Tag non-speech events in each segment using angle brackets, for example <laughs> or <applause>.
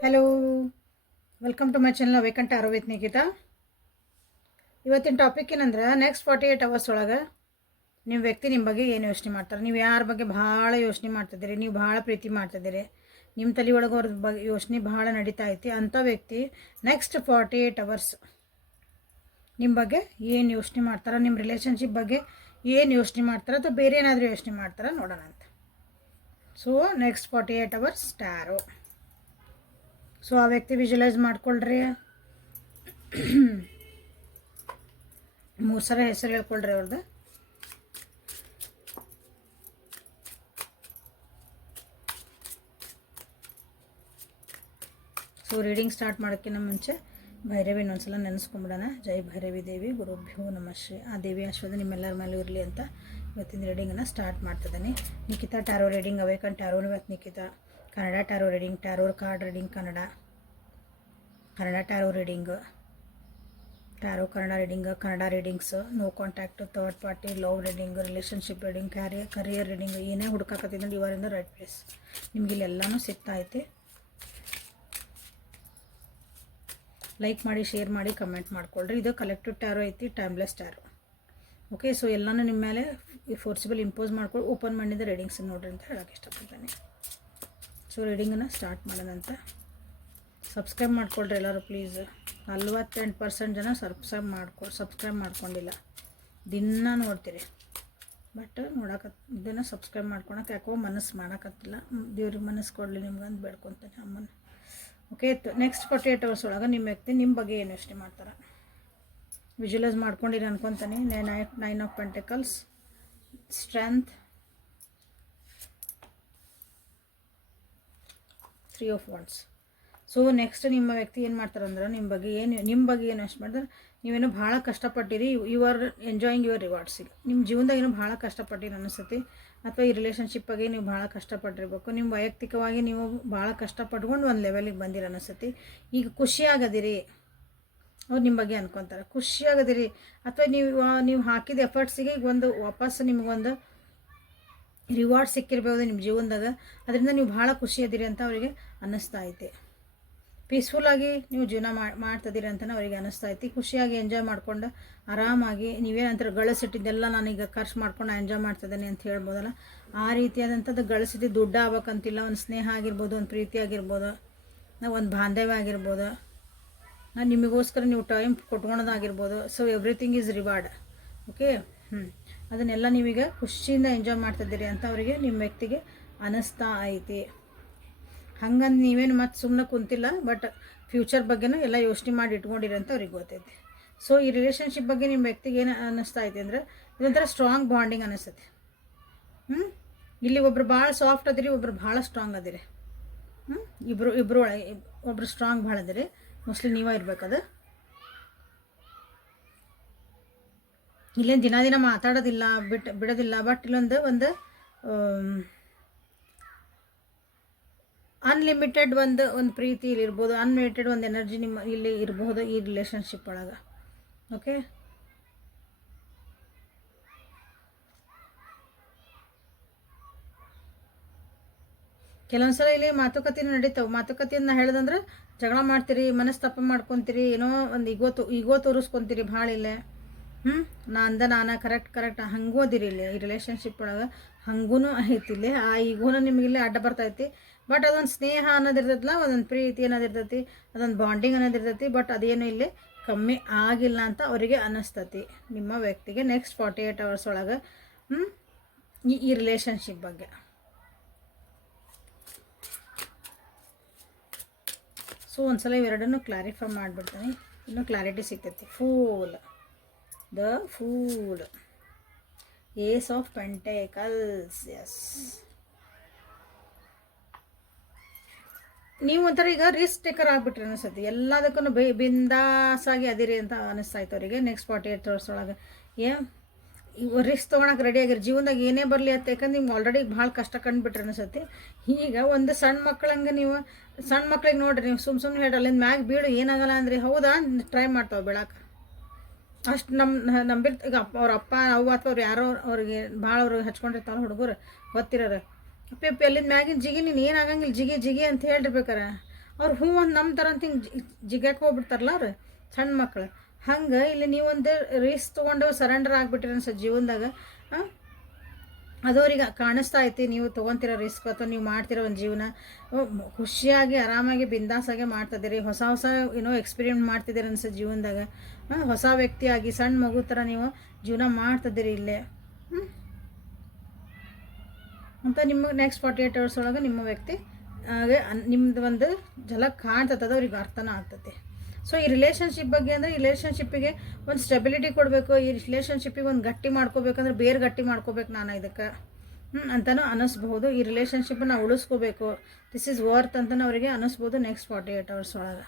Hello welcome to my channel ವೇಕಂಠ ಅರವಿತ್ ನಿಕಿತಾ ಇವತ್ತಿನ topic ಏನಂದ್ರೆ ನೆಕ್ಸ್ಟ್ ಫಾರ್ಟಿ ಏಯ್ಟ್ ಅವರ್ಸ್ ಒಳಗೆ ನಿಮ್ಮ ವ್ಯಕ್ತಿ ನಿಮ್ಮ ಬಗ್ಗೆ ಏನು ಯೋಚನೆ ಮಾಡ್ತಾರೆ? ನೀವು ಯಾರ ಬಗ್ಗೆ ಭಾಳ ಯೋಚನೆ ಮಾಡ್ತಿದ್ದೀರಿ? ನೀವು ಭಾಳ ಪ್ರೀತಿ ಮಾಡ್ತಿದ್ದೀರಿ? ನಿಮ್ಮ ತಲೆ ಒಳಗೆ ಅವ್ರ ಬಗ್ಗೆ ಯೋಚನೆ ಭಾಳ ನಡೀತಾ ಐತಿ. ಅಂಥ ವ್ಯಕ್ತಿ ನೆಕ್ಸ್ಟ್ ಫಾರ್ಟಿ ಏಯ್ಟ್ ಅವರ್ಸ್ ನಿಮ್ಮ ಬಗ್ಗೆ ಏನು ಯೋಚನೆ ಮಾಡ್ತಾರೆ? ನಿಮ್ಮ ರಿಲೇಷನ್ಶಿಪ್ ಬಗ್ಗೆ ಏನು ಯೋಚನೆ ಮಾಡ್ತಾರೆ? ಅಥವಾ ಬೇರೆ ಏನಾದರೂ ಯೋಚನೆ ಮಾಡ್ತಾರೆ? ನೋಡೋಣ ಅಂತ so next forty eight hours star so ಆ ವ್ಯಕ್ತಿ ವಿಜುಲೈಸ್ ಮಾಡ್ಕೊಳ್ರಿ. ಮೂರು ಸಲ ಹೆಸರು ಹೇಳ್ಕೊಳ್ರಿ ಅವ್ರದ್ದು ಸೊ ರೀಡಿಂಗ್ ಸ್ಟಾರ್ಟ್ ಮಾಡೋಕ್ಕಿಂತ ಮುಂಚೆ ಭೈರವಿ ಇನ್ನೊಂದ್ಸಲ ನೆನೆಸ್ಕೊಂಬಿಡೋಣ. ಜೈ ಭೈರವಿ ದೇವಿ, ಗುರುಭ್ಯೋ ನಮಃ ಶ್ರೀ. ಆ ದೇವಿ ಆಶೀರ್ವಾದ ನಿಮ್ಮೆಲ್ಲರ ಮೇಲೆ ಇರಲಿ ಅಂತ ಇವತ್ತಿನ ರೀಡಿಂಗನ್ನು ಸ್ಟಾರ್ಟ್ ಮಾಡ್ತಿದ್ದೀನಿ. ನಿಖಿತಾ ಟ್ಯಾರೋ ರೀಡಿಂಗ್ ಅವೇಕನ್ ಟ್ಯಾರೋನು ಇವತ್ತು Nikhita. Kannada tarot reading tarot card reading Kannada. Kannada tarot reading. Tarot Kannada reading, Kannada readings. No contact, third party, love reading relationship reading, career, career reading ಏನೇ ಹುಡುಕಾಕತ್ತಿದ್ರೆ ಇವರಿಂದ right place ನಿಮ್ಗೆ ಇಲ್ಲೆಲ್ಲನೂ ಸಿಗ್ತಾ ಐತಿ. Like ಮಾಡಿ share ಮಾಡಿ comment ಮಾಡ್ಕೊಳ್ರಿ. ಇದು ಕಲೆಕ್ಟಿವ್ ಟ್ಯಾರೋ ಐತಿ ಟೈಮ್ಲೆಸ್ ಟ್ಯಾರೋ ಓಕೆ ಸೊ ಎಲ್ಲನೂ ನಿಮ್ಮ ಮೇಲೆ ಫೋರ್ಸಿಬಲ್ ಇಂಪೋಸ್ ಮಾಡ್ಕೊಂಡು ಓಪನ್ ಮಾಡಿದ ರೀಡಿಂಗ್ಸ್ ನೋಡ್ರಿ ಅಂತ ಹೇಳೋಕ್ಕೆ ಇಷ್ಟಪಡ್ತೇನೆ. ಸೊ ರೀಡಿಂಗನ್ನು ಸ್ಟಾರ್ಟ್ ಮಾಡೋಣಂತ ಸಬ್ಸ್ಕ್ರೈಬ್ ಮಾಡ್ಕೊಳ್ರಿ ಎಲ್ಲರೂ ಪ್ಲೀಸ್ ನಲ್ವತ್ತೆಂಟು ಪರ್ಸೆಂಟ್ ಜನ ಸಬ್ಸ್ಕ್ರೈಬ್ ಮಾಡ್ಕೊ ಸಬ್ಸ್ಕ್ರೈಬ್ ಮಾಡ್ಕೊಂಡಿಲ್ಲ. ದಿನ ನೋಡ್ತೀರಿ. ಬಟ್ ನೋಡಕತ್ ಇದನ್ನು ಸಬ್ಸ್ಕ್ರೈಬ್ ಮಾಡ್ಕೊಳಕ್ಕೆ ಯಾಕೋ ಮನಸ್ಸು ಮಾಡೋಕತ್ತಿಲ್ಲ. ದೇವ್ರಿಗೆ ಮನಸ್ಸು ಕೊಡಲಿ ಅಂತ ಬೇಡ್ಕೊತಾನೆ ಅಮ್ಮನ. Okay next forty eight hours ಒಳಗೆ ನಿಮ್ಮ ವ್ಯಕ್ತಿ ನಿಮ್ಮ ಬಗ್ಗೆ ಏನು ಯೋಚನೆ ಮಾಡ್ತಾರೆ? ವಿಜುವಲೈಸ್ ಮಾಡ್ಕೊಂಡಿರಿ ಅನ್ಕೊತಾನೆ. Nine nine of pentacles strength three of wands so next ನಿಮ್ಮ ವ್ಯಕ್ತಿ ಏನು ಮಾಡ್ತಾರಂದ್ರೆ ನಿಮ್ಮ ಬಗ್ಗೆ ಏನು ನಿಮ್ಮ ಬಗ್ಗೆ ಏನು ಯೋಚನೆ ಮಾಡಿದ್ರೆ, ನೀವೇನೋ ಭಾಳ ಕಷ್ಟಪಟ್ಟಿರಿ you are enjoying your rewards ಈಗ ನಿಮ್ಮ ಜೀವನದಾಗ ಏನೋ ಭಾಳ ಕಷ್ಟಪಟ್ಟಿರಿ ಅನಿಸುತ್ತೆ. ಅಥವಾ ಈ ರಿಲೇಷನ್ಶಿಪ್ ಬಗ್ಗೆ ನೀವು ಭಾಳ ಕಷ್ಟಪಟ್ಟಿರ್ಬೇಕು. ನಿಮ್ಮ ವೈಯಕ್ತಿಕವಾಗಿ ನೀವು ಭಾಳ ಕಷ್ಟಪಟ್ಕೊಂಡು ಒಂದು ಲೆವೆಲಿಗೆ ಬಂದಿರ ಅನಿಸುತ್ತೆ. ಈಗ ಖುಷಿಯಾಗದಿರಿ. ಅವ್ರು ನಿಮ್ಮ ಬಗ್ಗೆ ಅನ್ಕೊತಾರೆ. ಖುಷಿಯಾಗದಿರಿ. ಅಥವಾ ನೀವು ನೀವು ಹಾಕಿದ ಎಫರ್ಟ್ಸಿಗೆ ಈಗ ಒಂದು ವಾಪಸ್ ನಿಮಗೊಂದು ರಿವಾರ್ಡ್ ಸಿಕ್ಕಿರ್ಬೋದು ನಿಮ್ಮ ಜೀವನದಾಗ. ಅದರಿಂದ ನೀವು ಭಾಳ ಖುಷಿ ಇದ್ದೀರಿ ಅಂತ ಅವರಿಗೆ ಅನ್ನಿಸ್ತಾ ಐತೆ. ಪೀಸ್ಫುಲ್ಲಾಗಿ ನೀವು ಜೀವನ ಮಾಡ್ತಿದ್ದೀರಿ ಅಂತಲೇ ಅವರಿಗೆ ಅನ್ನಿಸ್ತಾ ಐತಿ. ಖುಷಿಯಾಗಿ ಎಂಜಾಯ್ ಮಾಡ್ಕೊಂಡು ಆರಾಮಾಗಿ ನೀವೇನಂತಾರೆ ಗಳಿಸಿಟ್ಟಿದ್ದೆಲ್ಲ ನಾನೀಗ ಖರ್ಚು ಮಾಡ್ಕೊಂಡು ಎಂಜಾಯ್ ಮಾಡ್ತಿದ್ದೇನೆ ಅಂತ ಹೇಳ್ಬೋದಲ್ಲ. ಆ ರೀತಿಯಾದಂಥದ್ದು ಗಳಿಸಿದ್ದು ದುಡ್ಡು ಆಗ್ಬೇಕಂತಿಲ್ಲ, ಒಂದು ಸ್ನೇಹ ಆಗಿರ್ಬೋದು, ಒಂದು ಪ್ರೀತಿ ಆಗಿರ್ಬೋದು, ನಾವು ಒಂದು ಬಾಂಧವ್ಯ ಆಗಿರ್ಬೋದು. ನಾನು ನಿಮಗೋಸ್ಕರ ನೀವು time ಕೊಟ್ಕೊಳೋದಾಗಿರ್ಬೋದು. So everything is reward okay ಹ್ಞೂ ಅದನ್ನೆಲ್ಲ ನೀವೀಗ ಖುಷಿಯಿಂದ ಎಂಜಾಯ್ ಮಾಡ್ತಿದ್ದೀರಿ ಅಂತ ಅವರಿಗೆ ನಿಮ್ಮ ವ್ಯಕ್ತಿಗೆ ಅನಿಸ್ತಾ ಐತಿ. ಹಂಗಂದು ನೀವೇನು ಮತ್ತೆ ಸುಮ್ಮನೆ ಕುಂತಿಲ್ಲ ಬಟ್ ಫ್ಯೂಚರ್ ಬಗ್ಗೆನೂ ಎಲ್ಲ ಯೋಚನೆ ಮಾಡಿ ಇಟ್ಕೊಂಡಿರಿ ಅಂತ ಅವ್ರಿಗೆ ಗೊತ್ತೈತಿ. ಸೊ ಈ ರಿಲೇಷನ್ಶಿಪ್ ಬಗ್ಗೆ ನಿಮ್ಮ ವ್ಯಕ್ತಿಗೆ ಏನು ಅನ್ನಿಸ್ತಾ ಐತಿ ಅಂದರೆ, ಇದೊಂಥರ ಸ್ಟ್ರಾಂಗ್ ಬಾಂಡಿಂಗ್ ಅನ್ನಿಸ್ತೈತಿ ಹ್ಞೂ ಇಲ್ಲಿ ಒಬ್ರು ಭಾಳ ಸಾಫ್ಟ್ ಅದಿರಿ, ಒಬ್ರು ಭಾಳ ಸ್ಟ್ರಾಂಗ್ ಅದಿರಿ. ಹ್ಞೂ ಇಬ್ಬರು ಇಬ್ಬರು ಒಳಗೆ, ಒಬ್ರು ಸ್ಟ್ರಾಂಗ್ ಭಾಳ ಅದಿರಿ. ಮೋಸ್ಟ್ಲಿ ನೀವೇ ಇರ್ಬೇಕದು. ಇಲ್ಲೇನು ದಿನ ದಿನ ಮಾತಾಡೋದಿಲ್ಲ ಬಿಟ್ಟು ಬಿಡೋದಿಲ್ಲ ಬಟ್ ಇಲ್ಲೊಂದು ಒಂದು ಅನ್ಲಿಮಿಟೆಡ್ ಒಂದು ಒಂದು ಪ್ರೀತಿ ಇಲ್ಲಿ ಇರ್ಬೋದು. ಅನ್ಲಿಮಿಟೆಡ್ ಒಂದು ಎನರ್ಜಿ ನಿಮ್ಮ ಇಲ್ಲಿ ಇರಬಹುದು ಈ ರಿಲೇಷನ್ಶಿಪ್ ಒಳಗೆ. ಓಕೆ ಕೆಲವೊಂದ್ಸಲ ಇಲ್ಲಿ ಮಾತುಕತೆ ನಡೀತಾವೆ. ಮಾತುಕತೆಯನ್ನು ಹೇಳೋದಂದ್ರೆ ಜಗಳ ಮಾಡ್ತೀರಿ, ಮನಸ್ತಾಪ ಮಾಡ್ಕೊತೀರಿ, ಏನೋ ಒಂದು ಈಗೋ ತೋ ಈಗೋ ತೋರಿಸ್ಕೊತೀರಿ ಭಾಳ ಇಲ್ಲೇ. ಹ್ಞೂ ನಾ ಅಂದ ನಾನು ಕರೆಕ್ಟ್ ಕರೆಕ್ಟ್ ಹಂಗೂ ಅದಿರಿ ಇಲ್ಲಿ, ಈ ರಿಲೇಷನ್ಶಿಪ್ ಒಳಗೆ. ಹಂಗೂ ಐತಿ ಇಲ್ಲಿ. ಆ ಈಗೂ ನಿಮಗೆ ಇಲ್ಲಿ ಅಡ್ಡ ಬರ್ತೈತಿ ಬಟ್ ಅದೊಂದು ಸ್ನೇಹ ಅನ್ನೋದಿರ್ತೈತಲ್ಲ ಅದೊಂದು ಪ್ರೀತಿ ಅನ್ನೋದಿರ್ತೈತಿ ಅದೊಂದು ಬಾಂಡಿಂಗ್ ಅನ್ನೋದಿರ್ತೈತಿ ಬಟ್ ಅದೇನು ಇಲ್ಲಿ ಕಮ್ಮಿ ಆಗಿಲ್ಲ ಅಂತ ಅವರಿಗೆ ಅನ್ನಿಸ್ತತಿ. ನಿಮ್ಮ ವ್ಯಕ್ತಿಗೆ ನೆಕ್ಸ್ಟ್ ಫಾರ್ಟಿ ಏಯ್ಟ್ ಅವರ್ಸ್ ಒಳಗೆ ಈ ರಿಲೇಷನ್ಶಿಪ್ ಬಗ್ಗೆ. ಸೊ ಒಂದ್ಸಲ ಇವೆರಡನ್ನೂ ಕ್ಲಾರಿಫೈ ಮಾಡಿಬಿಡ್ತೀನಿ. ಇನ್ನೂ ಕ್ಲಾರಿಟಿ ಸಿಗ್ತೈತಿ. Fool the fool ace of pentacles. Yes ನೀವು ಒಂಥರ ಈಗ ರಿಸ್ಕ್ ಟೇಕರ್ ಆಗ್ಬಿಟ್ರಿ ಅನಿಸ್ತೈತಿ. ಎಲ್ಲದಕ್ಕೂ ಬೈ, ಬಿಂದಾಸಾಗಿ ಅದಿರಿ ಅಂತ ಅನಿಸ್ತಾಯ್ತು ಅವರಿಗೆ. ನೆಕ್ಸ್ಟ್ ಫಾರ್ಟಿ ಏಟ್ ಅವರ್ಸ್ ಒಳಗೆ. ಏ ಇವು ರಿಸ್ಕ್ ತೊಗೊಳಕ್ಕೆ ರೆಡಿ ಆಗಿರಿ. ಜೀವನದಾಗ ಏನೇ ಬರಲಿ ಅಂತ, ಯಾಕಂದ್ರೆ ನಿಮ್ಗೆ ಆಲ್ರೆಡಿ ಭಾಳ ಕಷ್ಟ ಕಂಡುಬಿಟ್ರಿ ಅನಿಸುತ್ತೆ. ಈಗ ಒಂದು ಸಣ್ಣ ಮಕ್ಕಳಂಗೆ ನೀವು, ಸಣ್ಣ ಮಕ್ಳಿಗೆ ನೋಡ್ರಿ, ನೀವು ಸುಮ್ಮ ಸುಮ್ಮನೆ ಹೇಳಿ ಅಲ್ಲಿಂದ ಮ್ಯಾಗ ಬೀಳು, ಏನಾಗಲ್ಲ ಅಂದ್ರೆ, ಹೌದಾ? ಟ್ರೈ ಮಾಡ್ತಾವೆ ಬೀಳಕ್ಕೆ ಅಷ್ಟು ನಮ್ಮ ನಂಬಿರ್ತ ಈಗ ಅಪ್ಪ ಅವ್ರ ಅಪ್ಪ, ಅವ್ವ ಅಥವಾ ಅವ್ರು ಯಾರೋ ಅವ್ರಿಗೆ ಭಾಳ ಅವ್ರಿಗೆ ಹಚ್ಕೊಂಡಿರ್ತಾವೆ ಹುಡುಗರು ಗೊತ್ತಿರೋರು ಅಪ್ಪ, ಅಪ್ಪಿ ಎಲ್ಲಿಂದ ಮ್ಯಾಗಿನ ಜಿಗಿ, ನೀನು ಏನು ಆಗಂಗಿಲ್ಲ, ಜಿಗಿ ಜಿಗಿ ಅಂತ ಹೇಳಿರ್ಬೇಕಾರೆ. ಅವ್ರು ಹೂ ಒಂದು ನಮ್ಮ ಥರ ಅಂತ ಹಿಂಗೆ ಜಿಗ್ಯಾಕೆ ಹೋಗ್ಬಿಡ್ತಾರಲ್ಲ ಅವ್ರು ಸಣ್ಣ ಮಕ್ಕಳು ಹಂಗೆ ಇಲ್ಲಿ ನೀವೊಂದು ರಿಸ್ಕ್ ತೊಗೊಂಡು ಸರೆಂಡರ್ ಆಗಿಬಿಟ್ರಿ ಸರ್ ಜೀವನದಾಗ. ಅದು ಅವ್ರಿಗೆ ಕಾಣಿಸ್ತಾ ಐತಿ, ನೀವು ತೊಗೊತಿರೋ ರಿಸ್ಕ್ ಅಥವಾ ನೀವು ಮಾಡ್ತಿರೋ ಒಂದು ಜೀವನ ಖುಷಿಯಾಗಿ, ಆರಾಮಾಗಿ, ಬಿಂದಾಸಾಗೆ ಮಾಡ್ತಿದ್ದೀರಿ. ಹೊಸ ಹೊಸ ಏನೋ ಎಕ್ಸ್ಪೀರಿಯೆನ್ಸ್ ಮಾಡ್ತಿದ್ದೀರಿ ಅನ್ಸುತ್ತೆ ಜೀವನದಾಗ. ಹೊಸ ವ್ಯಕ್ತಿಯಾಗಿ, ಸಣ್ಣ ಮಗು ಥರ ನೀವು ಜೀವನ ಮಾಡ್ತಿದ್ದೀರಿ ಇಲ್ಲೇ? ಅಂತ ನಿಮ್ಮ ನೆಕ್ಸ್ಟ್ ಫಾರ್ಟಿ ಏಟ್ ಅವರ್ಸ್ ಒಳಗೆ ನಿಮ್ಮ ವ್ಯಕ್ತಿ, ಹಾಗೆ ನಿಮ್ದು ಒಂದು ಜಲ ಕಾಣ್ತದ ಅವ್ರಿಗೆ ಅರ್ಥನ ಆಗ್ತದೆ ಸೊ ಈ ರಿಲೇಷನ್ಶಿಪ್ ಬಗ್ಗೆ ಅಂದರೆ ಈ ರಿಲೇಷನ್ಶಿಪ್ಪಿಗೆ ಒಂದು ಸ್ಟೆಬಿಲಿಟಿ ಕೊಡಬೇಕು, ಈ ರಿಲೇಷನ್ಶಿಪ್ಪಿಗೆ ಒಂದು ಗಟ್ಟಿ ಮಾಡ್ಕೋಬೇಕಂದ್ರೆ ಬೇರೆ ಗಟ್ಟಿ ಮಾಡ್ಕೋಬೇಕು ನಾನು ಇದಕ್ಕೆ. ಹ್ಞೂ ಅಂತಲೂ ಅನ್ನಿಸ್ಬಹುದು ಈ ರಿಲೇಷನ್ಶಿಪ್ಪನ್ನು ಉಳಿಸ್ಕೋಬೇಕು. ದಿಸ್ ಈಸ್ ವರ್ತ್ ಅಂತಲೂ ಅವರಿಗೆ ಅನ್ನಿಸ್ಬೋದು ನೆಕ್ಸ್ಟ್ ಫಾರ್ಟಿ ಏಟ್ ಅವರ್ಸ್ ಒಳಗೆ.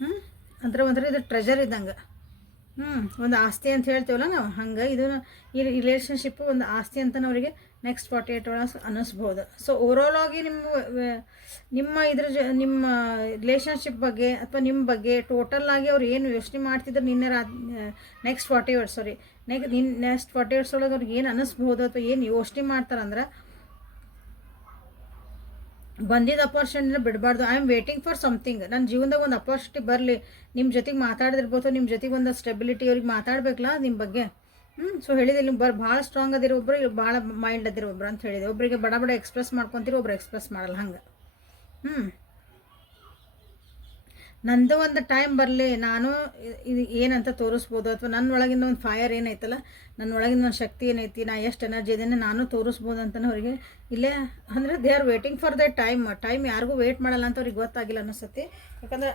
ಹ್ಞೂ ಅಂದ್ರೆ ಒಂಥರ ಇದು ಟ್ರೆಜರ್ ಇದ್ದಂಗೆ. ಹ್ಞೂ ಒಂದು ಆಸ್ತಿ ಅಂತ ಹೇಳ್ತೇವಲ್ಲ ನಾವು? ಹಂಗೆ ಇದು ಈ ರಿಲೇಷನ್ಶಿಪ್ಪು ಒಂದು ಆಸ್ತಿ ಅಂತ ಅವರಿಗೆ ನೆಕ್ಸ್ಟ್ ಫಾರ್ಟಿ ಏಟ್ ಅವರ್ಸ್ ಅನ್ನಿಸ್ಬೋದು. ಸೊ ಓವರಾಲ್ ಆಗಿ ನಿಮ್ಮ ನಿಮ್ಮ ಇದ್ರ ಜ, ನಿಮ್ಮ ರಿಲೇಷನ್ಶಿಪ್ ಬಗ್ಗೆ ಅಥವಾ ನಿಮ್ಮ ಬಗ್ಗೆ ಟೋಟಲ್ ಆಗಿ ಅವ್ರು ಏನು ಯೋಚನೆ ಮಾಡ್ತಿದ್ರು ನಿನ್ನೆ ರಾತ್ ನೆಕ್ಸ್ಟ್ ಫಾರ್ಟಿ ಇಯರ್ಸ್ ಸಾರಿ ನೆಕ್ ನಿನ್ ನೆಕ್ಸ್ಟ್ ಫಾರ್ಟಿ ಇಯರ್ಸ್ ಒಳಗೆ ಅವ್ರಿಗೆ ಏನು ಅನ್ನಿಸ್ಬೋದು ಅಥವಾ ಏನು ಯೋಚನೆ ಮಾಡ್ತಾರಂದ್ರೆ ಬಂದಿದ್ದ ಅಪಾರ್ಚುನಿಟಿನ ಬಿಡಬಾರ್ದು. I am waiting for something ನನ್ನ ಜೀವನದಾಗ ಒಂದು ಅಪಾರ್ಚುನಿಟಿ ಬರಲಿ. ನಿಮ್ಮ ಜೊತೆಗೆ ಮಾತಾಡದಿರ್ಬೋದು ನಿಮ್ಮ ಜೊತೆಗೆ ಒಂದು ಸ್ಟೆಬಿಲಿಟಿ ಅವ್ರಿಗೆ ಮಾತಾಡ್ಬೇಕಲ್ಲ ನಿಮ್ಮ ಬಗ್ಗೆ. ಹ್ಞೂ ಸೊ ಹೇಳಿದೆ ನಿಮ್ಮ ಬರ್ ಭಾಳ ಸ್ಟ್ರಾಂಗ್ ಅದಿರೋ ಒಬ್ಬರು ಭಾಳ ಮೈಂಡ್ ಅದಿರೋ ಒಬ್ರು ಅಂತ ಹೇಳಿದೆ. ಒಬ್ಬರಿಗೆ ಬಡ ಬಡ ಎಕ್ಸ್ಪ್ರೆಸ್ ಮಾಡ್ಕೊತೀರಿ, ಒಬ್ರು ಎಕ್ಸ್ಪ್ರೆಸ್ ಮಾಡಲ್ಲ ಹಂಗೆ. ಹ್ಞೂ ನಂದು ಒಂದು ಟೈಮ್ ಬರಲಿ, ನಾನು ಇದು ಏನಂತ ತೋರಿಸ್ಬೋದು? ಅಥವಾ ನನ್ನ ಒಳಗಿನ ಒಂದು ಫೈರ್ ಏನೈತಲ್ಲ ನನ್ನ ಒಳಗಿನ ಒಂದು ಶಕ್ತಿ ಏನೈತಿ, ನಾ ಎಷ್ಟು ಎನರ್ಜಿ ಇದೆ ನಾನು ತೋರಿಸ್ಬೋದು ಅಂತಲೇ ಅವರಿಗೆ. ಇಲ್ಲೇ, ಅಂದರೆ they are waiting for the time time ಯಾರಿಗೂ ವೇಟ್ ಮಾಡಲ್ಲ ಅಂತ ಅವ್ರಿಗೆ ಗೊತ್ತಾಗಿಲ್ಲ ಅನಿಸ್ತತಿ ಯಾಕಂದ್ರೆ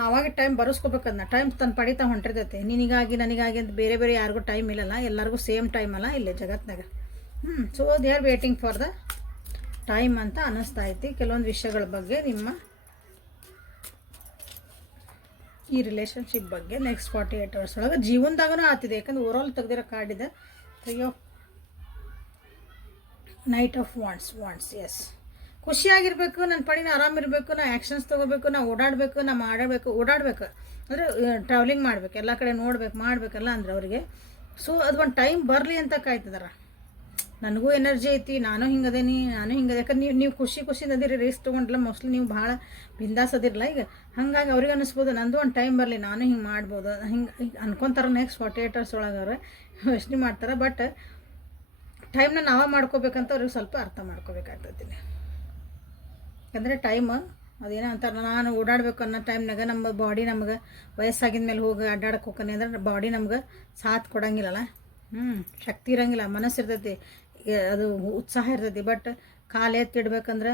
ನಾವಾಗ ಟೈಮ್ ಬರೆಸ್ಕೋಬೇಕನ್ನ ಟೈಮ್ ತನ್ನ ಪಡಿತಾ ಹೊಂಟಿರ್ತೈತೆ. ನಿನಗಾಗಿ, ನನಗಾಗಿ ಅಂತ ಬೇರೆ ಬೇರೆ ಯಾರಿಗೂ ಟೈಮ್ ಇಲ್ಲಲ್ಲ, ಎಲ್ಲರಿಗೂ ಸೇಮ್ ಟೈಮ್ ಅಲ್ಲ ಇಲ್ಲೇ ಜಗತ್ತಿನಾಗ ಹ್ಞೂ so they are waiting for the time ಅಂತ ಅನ್ನಿಸ್ತಾ ಐತಿ. ಕೆಲವೊಂದು ವಿಷಯಗಳ ಬಗ್ಗೆ ನಿಮ್ಮ ಈ ರಿಲೇಷನ್ಶಿಪ್ ಬಗ್ಗೆ ನೆಕ್ಸ್ಟ್ ಫಾರ್ಟಿ ಏಟ್ ಅವರ್ಸ್ ಒಳಗೆ ಜೀವನದಾಗೂ ಆತಿದೆ. ಯಾಕಂದ್ರೆ ಓವರಾಲ್ ತೆಗ್ದಿರೋ ಕಾರ್ಡ್ ಇದೆ. ಅಯ್ಯೋ knight of wands wands yes ಖುಷಿಯಾಗಿರ್ಬೇಕು ನನ್ನ ಪಡಿನ ಆರಾಮಿರಬೇಕು, ನಾ ಆ್ಯಕ್ಷನ್ಸ್ ತೊಗೋಬೇಕು, ನಾ ಓಡಾಡಬೇಕು, ನಾ ಮಾಡಬೇಕು, ಓಡಾಡಬೇಕು. ಅಂದರೆ ಟ್ರಾವೆಲಿಂಗ್ ಮಾಡಬೇಕು, ಎಲ್ಲ ಕಡೆ ನೋಡ್ಬೇಕು, ಮಾಡಬೇಕಲ್ಲ ಅಂದ್ರೆ ಅವರಿಗೆ. ಸೊ ಅದು ಒಂದು ಟೈಮ್ ಬರಲಿ ಅಂತ ಕಾಯ್ತಿದಾರ. ನನಗೂ ಎನರ್ಜಿ ಐತಿ, ನಾನು ಹಿಂಗದೇನಿ, ನಾನು ಹಿಂಗದೆ. ಯಾಕಂದ್ರೆ ನೀವು ನೀವು ಖುಷಿ ಖುಷಿ ಅದಿರಿ ರೇಸ್ ತೊಗೊಂಡ್ರಲ್ಲ ಮೋಸ್ಟ್ಲಿ ನೀವು ಭಾಳ ಬಿಂದಾಸ್ ಅದಿರಲ್ಲ ಈಗ ಹಾಗಾಗಿ ಅವ್ರಿಗೆ ಅನಿಸ್ಬೋದು, ನಂದು ಒಂದು ಟೈಮ್ ಬರಲಿ, ನಾನು ಹಿಂಗೆ ಮಾಡ್ಬೋದು. ಹಿಂಗೆ ಹಿಂಗೆ ಅನ್ಕೊಂತಾರೆ ನೆಕ್ಸ್ಟ್ ಫಾರ್ಟಿ ಏಟ್ ಅವರ್ಸ್ ಒಳಗೆ ಅವ್ರು ಯೋಚನೆ ಮಾಡ್ತಾರೆ ಬಟ್ ಟೈಮ್ನ ನಾವೇ ಮಾಡ್ಕೋಬೇಕಂತ ಅವ್ರಿಗೆ ಸ್ವಲ್ಪ ಅರ್ಥ ಮಾಡ್ಕೋಬೇಕಾಗ್ತೈತಿ ಯಾಕಂದರೆ ಟೈಮ್ ಅದೇನೋ ಅಂತಾರೆ, ನಾನು ಓಡಾಡ್ಬೇಕು ಅನ್ನೋ ಟೈಮ್ನಾಗ ನಮ್ಮ ಬಾಡಿ ನಮ್ಗೆ ವಯಸ್ಸಾಗಿದ ಮೇಲೆ ಹೋಗಿ ಅಡ್ಡಾಡಕ್ಕೆ ಹೋಗ್ತಾನೆ ಅಂದ್ರೆ ಬಾಡಿ ನಮ್ಗೆ ಸಾಥ್ ಕೊಡಂಗಿಲ್ಲಲ್ಲ. ಹ್ಞೂ ಶಕ್ತಿ ಇರಂಗಿಲ್ಲ, ಮನಸ್ಸು ಇರ್ತೈತಿ. ಅದು ಉತ್ಸಾಹ ಇರ್ತೈತಿ. ಬಟ್ ಕಾಲು ಎತ್ತಿಡ್ಬೇಕಂದ್ರೆ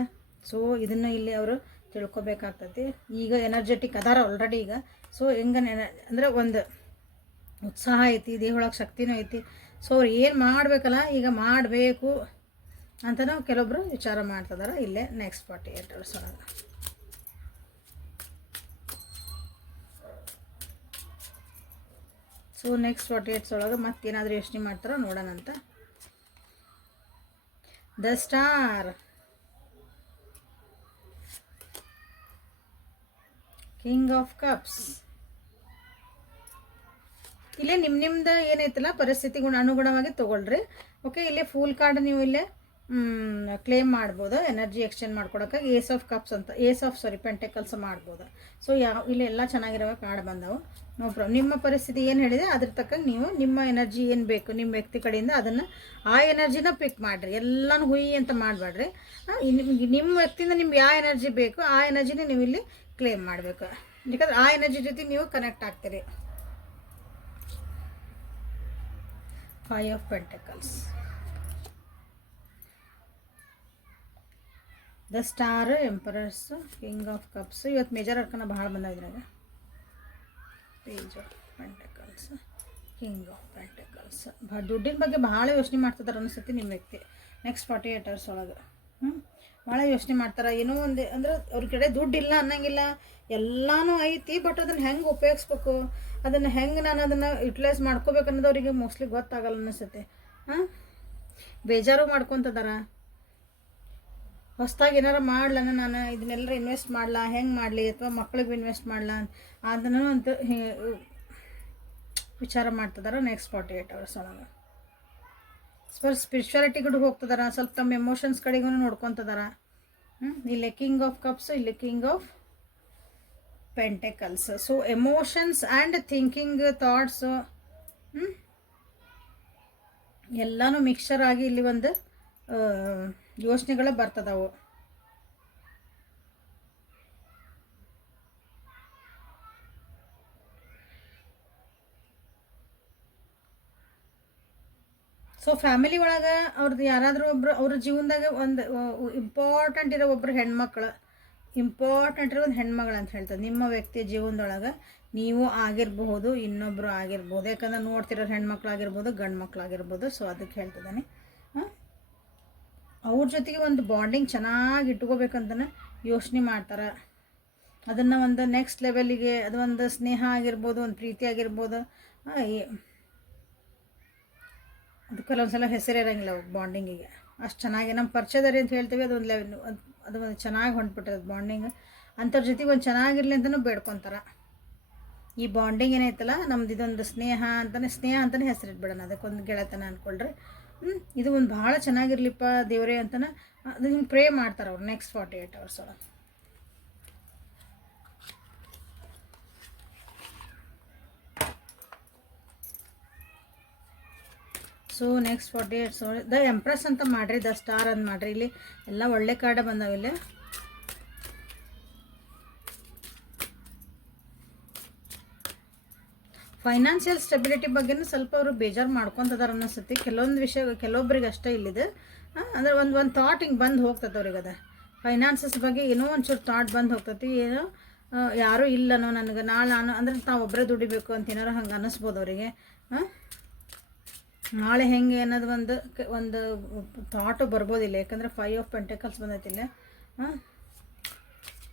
ಸೊ ಇದನ್ನು ಇಲ್ಲಿ ಅವರು ತಿಳ್ಕೊಬೇಕಾಗ್ತೈತಿ. ಈಗ ಎನರ್ಜೆಟಿಕ್ ಅದಾರ ಆಲ್ರೆಡಿ ಈಗ. ಸೊ ಹೆಂಗ ಅಂದರೆ ಒಂದು ಉತ್ಸಾಹ ಐತಿ, ದೇಹೊಳಗೆ ಶಕ್ತಿನೂ ಐತಿ. ಸೊ ಅವ್ರು ಏನು ಮಾಡಬೇಕಲ್ಲ, ಈಗ ಮಾಡಬೇಕು ಅಂತನೂ ಕೆಲವೊಬ್ರು ವಿಚಾರ ಮಾಡ್ತಿದಾರೆ. ಇಲ್ಲೇ ನೆಕ್ಸ್ಟ್ ಪಾರ್ಟಿ ಎರಡು ಸಾವಿರ ಸೊ ನೆಕ್ಸ್ಟ್ ಫಾರ್ಟಿ ಏಟ್ಸ್ ಒಳಗೆ ಮತ್ತೇನಾದರೂ ಯೋಚನೆ ಮಾಡ್ತಾರೋ ನೋಡೋಣಂತ. The star king of cups ಇಲ್ಲೇ ನಿಮ್ಮ ನಿಮ್ದು ಏನೈತಲ್ಲ ಪರಿಸ್ಥಿತಿ ಅನುಗುಣವಾಗಿ ತಗೊಳ್ರಿ. ಓಕೆ ಇಲ್ಲೇ ಫೂಲ್ ಕಾರ್ಡ್ ನೀವು ಇಲ್ಲೇ ಕ್ಲೇಮ್ ಮಾಡ್ಬೋದು ಎನರ್ಜಿ ಎಕ್ಸ್ಚೇಂಜ್ ಮಾಡ್ಕೊಡೋಕೆ ಏಸ್ ಆಫ್ ಕಪ್ಸ್ ಅಂತ ಏಸ್ ಆಫ್ ಸಾರಿ ಪೆಂಟೆಕಲ್ಸ್ ಮಾಡ್ಬೋದು. ಸೊ ಯಾವ ಎಲ್ಲ ಚೆನ್ನಾಗಿರೋ ಕಾರ್ಡ್ ಬಂದವು. ನೋ ಪ್ರಾಬ್ಲಮ್ ನಿಮ್ಮ ಪರಿಸ್ಥಿತಿ ಏನು ಹೇಳಿದೆ? ಅದ್ರ ತಕ್ಕಂಗೆ ನೀವು ನಿಮ್ಮ ಎನರ್ಜಿ ಏನು ಬೇಕು, ನಿಮ್ಮ ವ್ಯಕ್ತಿ ಕಡೆಯಿಂದ ಅದನ್ನು ಆ ಎನರ್ಜಿನ ಪಿಕ್ ಮಾಡಿರಿ. ಎಲ್ಲನೂ ಹುಯಿ ಅಂತ ಮಾಡಬೇಡ್ರಿ ನಿಮ್ಮ ವ್ಯಕ್ತಿಯಿಂದ ನಿಮ್ಗೆ ಯಾವ ಎನರ್ಜಿ ಬೇಕು, ಆ ಎನರ್ಜಿನ ನೀವು ಇಲ್ಲಿ ಕ್ಲೇಮ್ ಮಾಡಬೇಕು. ಯಾಕಂದ್ರೆ ಆ ಎನರ್ಜಿ ಜೊತೆ ನೀವು connect ಆಗ್ತೀರಿ. Five of pentacles the star emperors king of cups ಇವತ್ತು ಮೇಜರ್ ಅರ್ಕನ ಭಾಳ ಬಂದ ಇದ್ರಾಗ. Page of pentacles king of pentacles ಬಾ ದುಡ್ಡಿನ ಬಗ್ಗೆ ಭಾಳ ಯೋಚನೆ ಮಾಡ್ತಿದ್ದಾರೆ ಅನಿಸುತ್ತೆ ನಿಮ್ಮ ವ್ಯಕ್ತಿ. ನೆಕ್ಸ್ಟ್ ಫಾರ್ಟಿ ಏಟ್ ಅವರ್ಸ್ ಒಳಗೆ. ಹ್ಞೂ ಭಾಳ ಯೋಚನೆ ಮಾಡ್ತಾರೆ. ಏನೋ ಒಂದು ಅಂದ್ರೆ ಅವ್ರ ಕಡೆ ದುಡ್ಡು ಇಲ್ಲ ಅನ್ನಂಗಿಲ್ಲ. ಎಲ್ಲನೂ ಐತಿ ಬಟ್ ಅದನ್ನು ಹೆಂಗೆ ಉಪಯೋಗಿಸ್ಬೇಕು? ಅದನ್ನು ಹೆಂಗೆ ನಾನು ಅದನ್ನು ಯುಟಿಲೈಸ್ ಮಾಡ್ಕೋಬೇಕು ಅನ್ನೋದು ಅವರಿಗೆ ಮೋಸ್ಟ್ಲಿ ಗೊತ್ತಾಗಲ್ಲ ಅನಿಸುತ್ತೆ ಹಾಂ? ಬೇಜಾರು ಮಾಡ್ಕೊತದಾರ. ಹೊಸ್ದಾಗಿ ಏನಾರು ಮಾಡ್ಲನ ನಾನು ಇದನ್ನೆಲ್ಲರ ಇನ್ವೆಸ್ಟ್ ಮಾಡಲ, ಹೆಂಗೆ ಮಾಡಲಿ, ಅಥವಾ ಮಕ್ಳಿಗೆ ಇನ್ವೆಸ್ಟ್ ಮಾಡ್ಲಾ ಅದನ್ನು ಅಂತ ವಿಚಾರ ಮಾಡ್ತಿದಾರ ನೆಕ್ಸ್ಟ್ ಫಾರ್ಟಿ ಏಟ್ ಅವರ್ಸ್ ಒಳಗೆ. ಸ್ವಲ್ಪ ಸ್ಪಿರಿಚುಯಾಲಿಟಿ ಕಡೆ ಹೋಗ್ತದಾರ, ಸ್ವಲ್ಪ ತಮ್ಮ ಎಮೋಷನ್ಸ್ ಕಡೆಗೂ ನೋಡ್ಕೊತದಾರ. ಇಲ್ಲಿ ಕಿಂಗ್ ಆಫ್ ಕಪ್ಸ್ ಇಲ್ಲಿ king of pentacles so emotions and thinking thoughts ಎಲ್ಲನೂ ಮಿಕ್ಸರ್ ಆಗಿ ಇಲ್ಲಿ ಒಂದು ಯೋಚನೆಗಳು ಬರ್ತದವು. ಸೊ ಫ್ಯಾಮಿಲಿ ಒಳಗೆ ಅವ್ರದ್ದು ಯಾರಾದರೂ ಒಬ್ರು, ಅವ್ರ ಜೀವನದಾಗ ಒಂದು ಇಂಪಾರ್ಟೆಂಟ್ ಇರೋ ಒಬ್ರು ಹೆಣ್ಮಕ್ಳು ಇಂಪಾರ್ಟೆಂಟ್ ಇರೋ ಒಂದು ಹೆಣ್ಮಗಳು ಅಂತ ಹೇಳ್ತಾರೆ. ನಿಮ್ಮ ವ್ಯಕ್ತಿ ಜೀವನದೊಳಗೆ ನೀವು ಆಗಿರಬಹುದು ಇನ್ನೊಬ್ಬರು ಆಗಿರ್ಬೋದು. ಯಾಕಂದ್ರೆ ನೋಡ್ತಿರೋ ಹೆಣ್ಮಕ್ಳಾಗಿರ್ಬೋದು ಗಂಡು ಮಕ್ಳಾಗಿರ್ಬೋದು ಸೊ ಅದಕ್ಕೆ ಹೇಳ್ತಿದ್ದಾನೆ. ಅವ್ರ ಜೊತೆಗೆ ಒಂದು ಬಾಂಡಿಂಗ್ ಚೆನ್ನಾಗಿ ಇಟ್ಕೋಬೇಕಂತನೇ ಯೋಚನೆ ಮಾಡ್ತಾರೆ. ಅದನ್ನು ಒಂದು ನೆಕ್ಸ್ಟ್ ಲೆವೆಲಿಗೆ ಅದು ಒಂದು ಸ್ನೇಹ ಆಗಿರ್ಬೋದು, ಒಂದು ಪ್ರೀತಿ ಆಗಿರ್ಬೋದು ಅದು ಸಲ ಹೆಸರೇ ಇರೋಂಗಿಲ್ಲ ಬಾಂಡಿಂಗಿಗೆ ಅಷ್ಟು ಚೆನ್ನಾಗಿ ನಮ್ಮ ಪರಿಚಯದಾರಿ ಅಂತ ಹೇಳ್ತೀವಿ ಅದು ಒಂದು ಲೆವೆಲ್ ಅದು ಒಂದು ಚೆನ್ನಾಗಿ ಹೊಂಟ್ಬಿಟ್ಟಿರೋದು ಬಾಂಡಿಂಗ್ ಅಂಥವ್ರ ಜೊತೆಗೆ ಒಂದು ಚೆನ್ನಾಗಿರ್ಲಿ ಅಂತಲೂ ಬೇಡ್ಕೊತಾರೆ. ಈ ಬಾಂಡಿಂಗ್ ಏನೈತಲ್ಲ ನಮ್ದು ಇದೊಂದು ಸ್ನೇಹ ಅಂತಲೇ ಸ್ನೇಹ ಅಂತಲೇ ಹೆಸರಿಟ್ಬಿಡೋಣ ಅದಕ್ಕೊಂದು ಗೆಳೆತನ ಅಂದ್ಕೊಳ್ರಿ ಇದು ಒಂದು ಭಾಳ ಚೆನ್ನಾಗಿರ್ಲಿಪ್ಪ ದೇವರೇ ಅಂತನ ಅದು ಹಿಂಗೆ ಪ್ರೇ ಮಾಡ್ತಾರೆ ಅವ್ರು ನೆಕ್ಸ್ಟ್ ಫಾರ್ಟಿ ಏಯ್ಟ್ ಅವರ್ಸ್ ಒಳಗೆ. So next forty eight so the empress ಅಂತ ಮಾಡಿರಿ, ದ ಸ್ಟಾರ್ ಅಂತ ಮಾಡ್ರಿ, ಇಲ್ಲಿ ಎಲ್ಲ ಒಳ್ಳೆ ಕಾರ್ಡ ಬಂದಾವ ಫೈನಾನ್ಷಿಯಲ್ ಸ್ಟೆಬಿಲಿಟಿ ಬಗ್ಗೆನೂ ಸ್ವಲ್ಪ ಅವರು ಬೇಜಾರು ಮಾಡ್ಕೊತದಾರ ಅನ್ನಿಸುತ್ತೆ. ಕೆಲವೊಂದು ವಿಷಯ, ಕೆಲವೊಬ್ರಿಗೆ ಅಷ್ಟೇ ಇಲ್ಲಿದೆ. ಅಂದರೆ ಒಂದು ಒಂದು ಥಾಟ್ ಹಿಂಗೆ ಬಂದು ಹೋಗ್ತದೆ ಅವ್ರಿಗೆ ಅದ. ಫೈನಾನ್ಸಸ್ ಬಗ್ಗೆ ಏನೋ ಒಂಚೂರು ಥಾಟ್ ಬಂದು ಹೋಗ್ತತಿ. ಏನೋ ಯಾರೂ ಇಲ್ಲನೋ ನನಗೆ, ನಾಳೆ ನಾನು, ಅಂದ್ರೆ ತಾವು ಒಬ್ಬರೇ ದುಡಿಬೇಕು ಅಂತ ಏನಾರು ಹಂಗೆ ಅನ್ನಿಸ್ಬೋದು ಅವರಿಗೆ. ನಾಳೆ ಹೆಂಗೆ ಅನ್ನೋದು ಒಂದು ಒಂದು ಥಾಟು ಬರ್ಬೋದಿಲ್ಲ. ಯಾಕಂದರೆ ಫೈವ್ ಆಫ್ ಪೆಂಟೆಕಲ್ಸ್ ಬಂದೈತಿಲ್ಲ ಹಾಂ?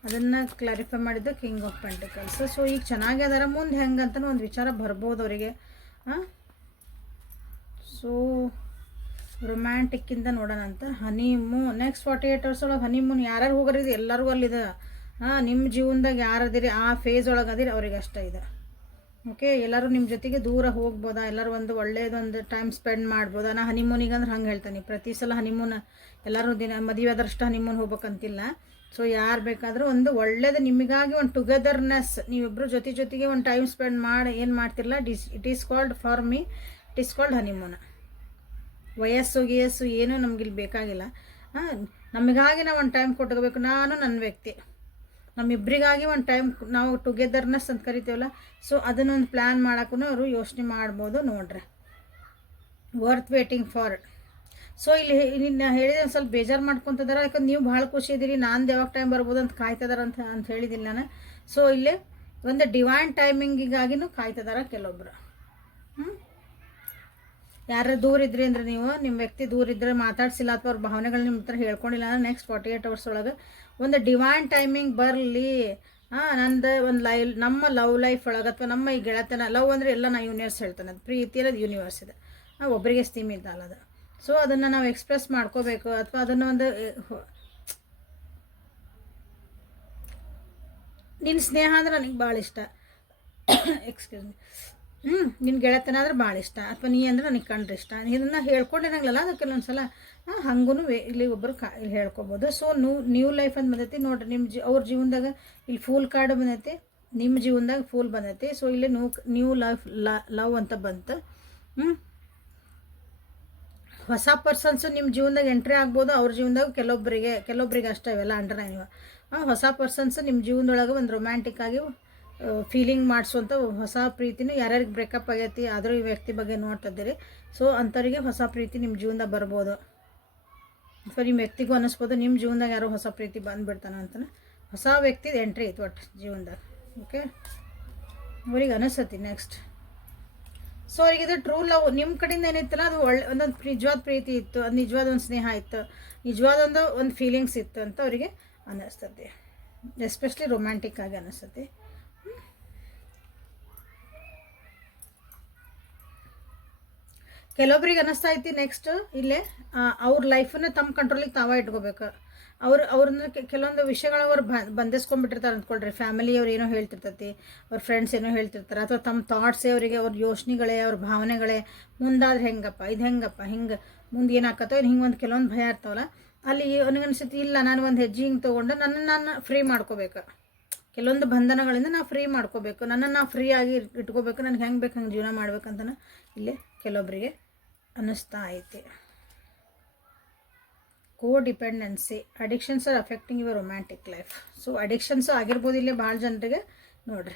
ಅದನ್ನು ಕ್ಲಾರಿಫೈ ಮಾಡಿದ್ದು ಕಿಂಗ್ ಆಫ್ ಪೆಂಟಿಕಲ್ಸ್ ಸೊ ಈಗ ಚೆನ್ನಾಗಿ ಅದಾರ ಮುಂದೆ ಹೆಂಗೆ ಅಂತ ಒಂದು ವಿಚಾರ ಬರ್ಬೋದು ಅವರಿಗೆ. ಹಾಂ ಸೊ ರೊಮ್ಯಾಂಟಿಕ್ಕಿಂದ ನೋಡೋಣ ಅಂತ. Honeymoon next forty eight hours ಒಳಗೆ ಹನಿಮೂನ್ ಯಾರ್ಯಾರು ಹೋಗೋರಿದೆ ಎಲ್ಲರಿಗೂ ಅಲ್ಲಿದೆ. ಹಾಂ ನಿಮ್ಮ ಜೀವನದಾಗ ಯಾರು ಅದಿರಿ ಆ ಫೇಸ್ ಒಳಗೆ ಅದಿರಿ, ಅವ್ರಿಗೆ ಅಷ್ಟೇ ಇದೆ. ಓಕೆ ಎಲ್ಲರೂ ನಿಮ್ಮ ಜೊತೆಗೆ ದೂರ ಹೋಗ್ಬೋದಾ? ಎಲ್ಲರೂ ಒಂದು ಒಳ್ಳೆಯದೊಂದು ಟೈಮ್ ಸ್ಪೆಂಡ್ ಮಾಡ್ಬೋದಾ? ನಾ ಹನಿಮೂನಿಗೆ ಅಂದ್ರೆ ಹಂಗೆ ಹೇಳ್ತಾನೆ. ಪ್ರತಿ ಸಲ ಹನಿಮೂನ್ ಎಲ್ಲರೂ ದಿನ ಮದುವೆ ಆದಷ್ಟು ಹನಿಮೂನ್ ಹೋಗ್ಬೇಕಂತಿಲ್ಲ. ಸೊ ಯಾರು ಬೇಕಾದರೂ ಒಂದು ಒಳ್ಳೇದು ನಿಮಗಾಗಿ ಒಂದು ಟುಗೆದರ್ನೆಸ್ ನೀವಿಬ್ಬರು ಜೊತೆ ಜೊತೆಗೆ ಒಂದು ಟೈಮ್ ಸ್ಪೆಂಡ್ ಮಾಡಿ, ಏನು ಮಾಡ್ತಿರಲ್ಲ this it is called for me it is called ಹನಿಮೂನ ವಯಸ್ಸು, ಗಿಯಸ್ಸು ಏನೂ ನಮಗಿಲ್ಲಿ ಬೇಕಾಗಿಲ್ಲ. ನಮಗಾಗಿ ನಾವು ಒಂದು ಟೈಮ್ ಕೊಟ್ಕೋಬೇಕು. ನಾನು ನನ್ನ ವ್ಯಕ್ತಿ. ನಮ್ಮಿಬ್ಬರಿಗಾಗಿ ಒಂದು ಟೈಮ್ ನಾವು ಟುಗೆದರ್ನೆಸ್ ಅಂತ ಕರಿತೀವಲ್ಲ? ಸೊ ಅದನ್ನೊಂದು ಪ್ಲ್ಯಾನ್ ಮಾಡೋಕ್ಕೂ ಅವರು ಯೋಚನೆ ಮಾಡ್ಬೋದು ನೋಡ್ರಿ. ವರ್ತ್ ವೇಟಿಂಗ್ ಫಾರ್ ಸೊ ಇಲ್ಲಿ ನಿನ್ನ ಹೇಳಿದ ಒಂದು ಸ್ವಲ್ಪ ಬೇಜಾರು ಮಾಡ್ಕೊತಿದಾರೆ. ಯಾಕಂದ್ರೆ ನೀವು ಭಾಳ ಖುಷಿ ಇದ್ದೀರಿ ನಾನು ಯಾವಾಗ ಟೈಮ್ ಬರ್ಬೋದು ಅಂತ ಕಾಯ್ತದಾರ ಅಂತ ಅಂತ ಹೇಳಿದ್ದೀನಿ ನಾನು. ಸೊ ಇಲ್ಲಿ ಒಂದು ಡಿವೈನ್ ಟೈಮಿಂಗಿಗಾಗಿನೂ ಕಾಯ್ತದಾರ ಕೆಲವೊಬ್ರು. ಹ್ಞೂ ಯಾರು ದೂರ ಇದ್ರಿ ಅಂದ್ರೆ ನೀವು ನಿಮ್ಮ ವ್ಯಕ್ತಿ ದೂರ ಇದ್ದರೆ ಮಾತಾಡ್ಸಿಲ್ಲ ಅಥವಾ ಅವ್ರ ಭಾವನೆಗಳು ನಿಮ್ಮ ಹತ್ರ ಹೇಳ್ಕೊಂಡಿಲ್ಲ ಅಂದ್ರೆ ನೆಕ್ಸ್ಟ್ ಫಾರ್ಟಿ ಏಟ್ ಅವರ್ಸ್ ಒಳಗೆ ಒಂದು ಡಿವೈನ್ ಟೈಮಿಂಗ್ ಬರಲಿ. ಹಾಂ, ನಂದು ಒಂದು ಲೈ ನಮ್ಮ ಲವ್ ಲೈಫ್ ಒಳಗೆ ಅಥವಾ ನಮ್ಮ ಈ ಗೆಳತನ ಲವ್ ಅಂದರೆ ಎಲ್ಲ ನಾ ಯೂನಿವರ್ಸ್ ಹೇಳ್ತಾನೆ. ಅದು ಪ್ರೀತಿ ಇರೋದು ಯೂನಿವರ್ಸ್ ಇದೆ. ಒಬ್ಬರಿಗೆ ಸೀಮಿತ ಇದ್ದಲ್ಲ ಅದು. ಸೊ ಅದನ್ನು ನಾವು ಎಕ್ಸ್ಪ್ರೆಸ್ ಮಾಡ್ಕೋಬೇಕು ಅಥವಾ ಅದನ್ನು ಒಂದು ನಿನ್ನ ಸ್ನೇಹ ಅಂದ್ರೆ ನನಗೆ ಭಾಳ ಇಷ್ಟ. ಎಕ್ಸ್ಕ್ಯೂಸ್ ಮಿ ಹ್ಞೂ ನಿನ್ನ ಗೆಳತನ ಅಂದ್ರೆ ಭಾಳ ಇಷ್ಟ. ಅಥವಾ ನೀ ಅಂದ್ರೆ ನನಗೆ ಕಂಡ್ರೆ ಇಷ್ಟ. ಇದನ್ನು ಹೇಳ್ಕೊಂಡಿರಂಗಿಲ್ಲ ಅದು ಕೆಲವೊಂದು ಸಲ ಹಂಗೂ ಇಲ್ಲಿ ಒಬ್ಬರು ಕಾ ಹೇಳ್ಕೊಬೋದು. ಸೊ ನ್ಯೂ ನ್ಯೂ ಲೈಫ್ ಅಂತ ಬಂದೈತಿ. ನೋಡಿರಿ ನಿಮ್ಮ ಜಿ, ಅವ್ರ ಜೀವನದಾಗ ಇಲ್ಲಿ ಫೂಲ್ ಕಾರ್ಡ್ ಬಂದೈತಿ. ನಿಮ್ಮ ಜೀವನದಾಗ ಫೂಲ್ ಬಂದೈತಿ. ಸೊ ಇಲ್ಲಿ ನ್ಯೂ ನ್ಯೂ ಲೈಫ್ ಲವ್ ಅಂತ ಬಂತು. ಹ್ಞೂ ಹೊಸ ಪರ್ಸನ್ಸು ನಿಮ್ಮ ಜೀವನದಾಗ ಎಂಟ್ರಿ ಆಗ್ಬೋದು, ಅವ್ರ ಜೀವನದಾಗ ಕೆಲವೊಬ್ಬರಿಗೆ ಕೆಲವೊಬ್ಬರಿಗೆ ಅಷ್ಟೇ ಇವೆಲ್ಲ ಅಂಡರ್ ನೀವು ಹೊಸ ಪರ್ಸನ್ಸ್ ನಿಮ್ಮ ಜೀವನದೊಳಗೆ ಒಂದು ರೊಮ್ಯಾಂಟಿಕ್ ಆಗಿ ಫೀಲಿಂಗ್ ಮಾಡಿಸುವಂಥ ಹೊಸ ಪ್ರೀತಿನೂ ಯಾರ್ಯಾರಿಗೆ ಬ್ರೇಕಪ್ ಆಗೈತಿ, ಆದರೂ ಈ ವ್ಯಕ್ತಿ ಬಗ್ಗೆ ನೋಡ್ತಿದ್ದೀರಿ. ಸೊ ಅಂಥವ್ರಿಗೆ ಹೊಸ ಪ್ರೀತಿ ನಿಮ್ಮ ಜೀವನದಾಗ ಬರ್ಬೋದು. ಅಥವಾ ನಿಮ್ಮ ವ್ಯಕ್ತಿಗೂ ಅನ್ನಿಸ್ಬೋದು ನಿಮ್ಮ ಜೀವನದಾಗ ಯಾರೋ ಹೊಸ ಪ್ರೀತಿ ಬಂದುಬಿಡ್ತಾನೆ ಅಂತಾನೆ. ಹೊಸ ವ್ಯಕ್ತಿದು ಎಂಟ್ರಿ ಐತೆ ಒಟ್ಟು ಜೀವನದಾಗ ಓಕೆ ಅವ್ರಿಗೆ ಅನಿಸತಿ ನೆಕ್ಸ್ಟ್ ಸೊ ಅವ್ರಿಗೆ ಇದು ಟ್ರೂ ಲವ್ ನಿಮ್ಮ ಕಡೆಯಿಂದ ಏನಿತ್ತಲ್ಲ, ಅದು ಒಳ್ಳೆ ಒಂದೊಂದು ನಿಜವಾದ ಪ್ರೀತಿ ಇತ್ತು, ಅದು ನಿಜವಾದ ಒಂದು ಸ್ನೇಹ ಇತ್ತು, ನಿಜವಾದ ಒಂದು ಒಂದು ಫೀಲಿಂಗ್ಸ್ ಇತ್ತು ಅಂತ ಅವರಿಗೆ ಅನ್ನಿಸ್ತದೆ. ಎಸ್ಪೆಷಲಿ ರೊಮ್ಯಾಂಟಿಕ್ ಆಗಿ ಅನ್ನಿಸ್ತತಿ ಕೆಲವೊಬ್ರಿಗೆ ಅನ್ನಿಸ್ತಾ ಐತಿ ನೆಕ್ಸ್ಟ್ ಇಲ್ಲೇ ಅವ್ರ ಲೈಫನ್ನು ತಮ್ಮ ಕಂಟ್ರೋಲಿಗೆ ತಾವ ಇಟ್ಕೋಬೇಕು. ಅವ್ರು, ಅವ್ರನ್ನ ಕೆಲವೊಂದು ವಿಷಯಗಳು ಅವ್ರು ಬಂಧಿಸ್ಕೊಂಡ್ಬಿಟ್ಟಿರ್ತಾರೆ ಅಂದ್ಕೊಳ್ರಿ. ಫ್ಯಾಮಿಲಿ ಅವ್ರು ಏನೋ ಹೇಳ್ತಿರ್ತೈತಿ, ಅವ್ರ ಫ್ರೆಂಡ್ಸ್ ಏನೋ ಹೇಳ್ತಿರ್ತಾರೆ, ಅಥವಾ ತಮ್ಮ ಥಾಟ್ಸೇ ಅವರಿಗೆ ಅವ್ರ ಯೋಚನೆಗಳೇ, ಅವ್ರ ಭಾವನೆಗಳೇ ಮುಂದಾದ್ರೆ ಹೆಂಗಪ್ಪ, ಇದು ಹೆಂಗಪ್ಪ, ಹಿಂಗೆ ಮುಂದೆ ಏನಾಕತ್ತೋ ಹಿಂಗೆ ಒಂದು ಕೆಲವೊಂದು ಭಯ ಇರ್ತಾವಲ್ಲ, ಅಲ್ಲಿ ಅವನಿಗನ್ಸುತ್ತೆ ಇಲ್ಲ ನಾನು ಒಂದು ಹೆಜ್ಜೆ ಹಿಂಗೆ ತೊಗೊಂಡು ನನ್ನ ನಾನು ಫ್ರೀ ಮಾಡ್ಕೋಬೇಕು. ಕೆಲವೊಂದು ಬಂಧನಗಳಿಂದ ನಾವು ಫ್ರೀ ಮಾಡ್ಕೋಬೇಕು, ನನ್ನನ್ನು ನಾವು ಫ್ರೀ ಆಗಿ ಇಟ್ಕೋಬೇಕು, ನನಗೆ ಹೆಂಗೆ ಬೇಕು ಹಂಗೆ ಜೀವನ ಮಾಡ್ಬೇಕಂತ ಇಲ್ಲಿ ಕೆಲವೊಬ್ಬರಿಗೆ ಅನ್ನಿಸ್ತಾ ಐತಿ. Co dependency addictions are affecting your romantic life so addictions ಆಗಿರ್ಬೋದು ಇಲ್ಲೇ ಭಾಳ ಜನರಿಗೆ, ನೋಡ್ರಿ.